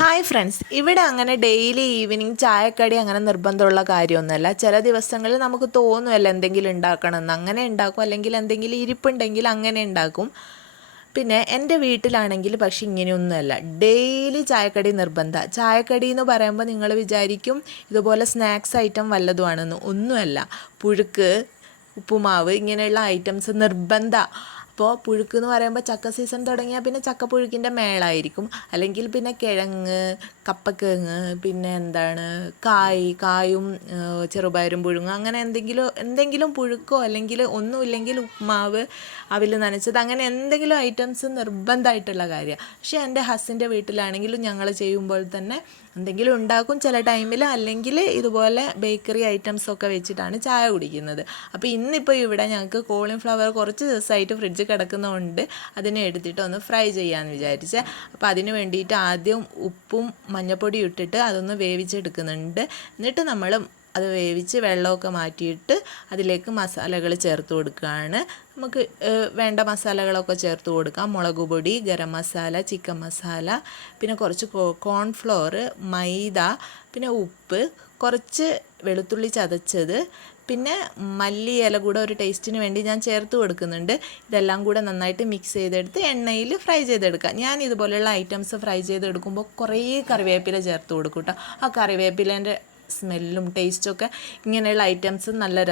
Hi friends, ഇവിടെ അങ്ങനെ daily evening ചായക്കടി അങ്ങനെ നിർബന്ധമുള്ള കാര്യമൊന്നുമല്ല. ചില ദിവസങ്ങളിൽ നമുക്ക് തോന്നുമല്ലോ എന്തെങ്കിലും ഉണ്ടാക്കണമെന്ന്, അങ്ങനെ ഉണ്ടാക്കും. അല്ലെങ്കിൽ എന്തെങ്കിലും ഇരിപ്പുണ്ടെങ്കിൽ അങ്ങനെ ഉണ്ടാക്കും. പിന്നെ എൻ്റെ വീട്ടിലാണെങ്കിൽ പക്ഷെ ഇങ്ങനെയൊന്നുമല്ല, ഡെയിലി ചായക്കടി നിർബന്ധമാണ്. ചായക്കടി എന്ന് പറയുമ്പോൾ നിങ്ങൾ വിചാരിക്കും ഇതുപോലെ സ്നാക്സ് ഐറ്റം വല്ലതുമാണെന്ന്. ഒന്നുമല്ല, പുഴുക്ക്, ഉപ്പുമാവ് ഇങ്ങനെയുള്ള ഐറ്റംസ് നിർബന്ധമാണ്. അപ്പോൾ പുഴുക്ക് എന്ന് പറയുമ്പോൾ ചക്ക സീസൺ തുടങ്ങിയാൽ പിന്നെ ചക്കപ്പുഴുക്കിൻ്റെ മേളായിരിക്കും. അല്ലെങ്കിൽ പിന്നെ കിഴങ്ങ്, കപ്പക്കിഴങ്ങ്, പിന്നെ എന്താണ് കായും ചെറുപയറും പുഴുങ്ങും, അങ്ങനെ എന്തെങ്കിലും പുഴുക്കോ അല്ലെങ്കിൽ ഒന്നുമില്ലെങ്കിൽ ഉപ്മാവ്, അവിൽ നനച്ചത്, അങ്ങനെ എന്തെങ്കിലും ഐറ്റംസ് നിർബന്ധമായിട്ടുള്ള കാര്യമാണ്. പക്ഷേ എൻ്റെ ഹസ്സിൻ്റെ വീട്ടിലാണെങ്കിലും ഞങ്ങൾ ചെയ്യുമ്പോൾ തന്നെ എന്തെങ്കിലും ഉണ്ടാക്കും ചില ടൈമിൽ, അല്ലെങ്കിൽ ഇതുപോലെ ബേക്കറി ഐറ്റംസൊക്കെ വെച്ചിട്ടാണ് ചായ കുടിക്കുന്നത്. അപ്പോൾ ഇന്നിപ്പോൾ ഇവിടെ ഞങ്ങൾക്ക് കോളിഫ്ലവർ കുറച്ച് ദിവസമായിട്ട് ഫ്രിഡ്ജ് കിടക്കുന്നതുകൊണ്ട് അതിനെ എടുത്തിട്ട് ഒന്ന് ഫ്രൈ ചെയ്യാമെന്ന് വിചാരിച്ചേ. അപ്പോൾ അതിന് വേണ്ടിയിട്ട് ആദ്യം ഉപ്പും മഞ്ഞൾപ്പൊടിയും ഇട്ടിട്ട് അതൊന്ന് വേവിച്ചെടുക്കുന്നുണ്ട്. എന്നിട്ട് നമ്മൾ അത് വേവിച്ച് വെള്ളമൊക്കെ മാറ്റിയിട്ട് അതിലേക്ക് മസാലകൾ ചേർത്ത് കൊടുക്കുകയാണ്. നമുക്ക് വേണ്ട മസാലകളൊക്കെ ചേർത്ത് കൊടുക്കാം. മുളക് പൊടി, ഗരം മസാല, ചിക്കൻ മസാല, പിന്നെ കുറച്ച് കോൺഫ്ലോർ, മൈദ, പിന്നെ ഉപ്പ്, കുറച്ച് വെളുത്തുള്ളി ചതച്ചത്, പിന്നെ മല്ലി ഇല കൂടെ ഒരു ടേസ്റ്റിന് വേണ്ടി ഞാൻ ചേർത്ത് കൊടുക്കുന്നുണ്ട്. ഇതെല്ലാം കൂടെ നന്നായിട്ട് മിക്സ് ചെയ്തെടുത്ത് എണ്ണയിൽ ഫ്രൈ ചെയ്തെടുക്കുക. ഞാൻ ഇതുപോലെയുള്ള ഐറ്റംസ് ഫ്രൈ ചെയ്തെടുക്കുമ്പോൾ കുറേ കറിവേപ്പില ചേർത്ത് കൊടുക്കും കേട്ടോ. ആ കറിവേപ്പിലേൻ്റെ സ്മെല്ലും ടേസ്റ്റൊക്കെ ഇങ്ങനെയുള്ള ഐറ്റംസ് നല്ല